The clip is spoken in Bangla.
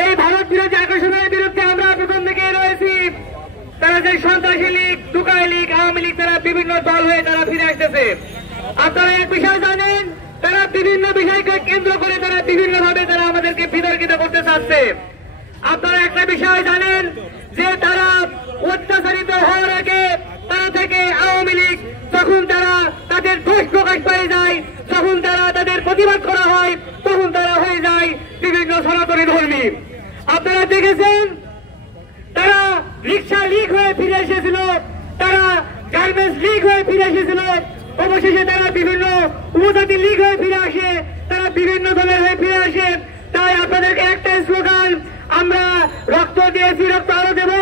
এই ভারত বিরোধী আকর্ষণের বিরুদ্ধে আমরা প্রথম থেকেই রয়েছি। তারা যে সন্ত্রাসী লীগ, টুকাই লীগ, আওয়ামী লীগ, তারা বিভিন্ন দল হয়ে তারা ফিরে আসতেছে। আপনারা এক বিষয় জানেন, তারা বিভিন্ন বিষয়কে কেন্দ্র করে তারা বিভিন্ন ভাবে তারা আমাদেরকে বিতর্কিত করতে চাচ্ছে। আপনারা একটা বিষয় জানেন যে তারা অত্যাচারিত হওয়ার আগে তারা থেকে আওয়ামী লীগ যখন তারা তাদের দোষ প্রকাশ পেয়ে যায়, যখন তারা তাদের প্রতিবাদ করা হয়, তখন তারা হয়ে যায় বিভিন্ন সনাতনী ধর্মী। আপনারা দেখেছেন তারা রিক্সা লীগ হয়ে ফিরে এসেছিল, তারা গার্মেন্টস লীগ হয়ে ফিরে এসেছিল, অবশেষে তারা বিভিন্ন উপজাতি লীগ হয়ে ফিরে আসে, তারা বিভিন্ন দলের হয়ে ফিরে আসে। তাই আপনাদেরকে একটা স্লোগান, আমরা রক্ত দিয়েছি, রক্ত আরো দেব।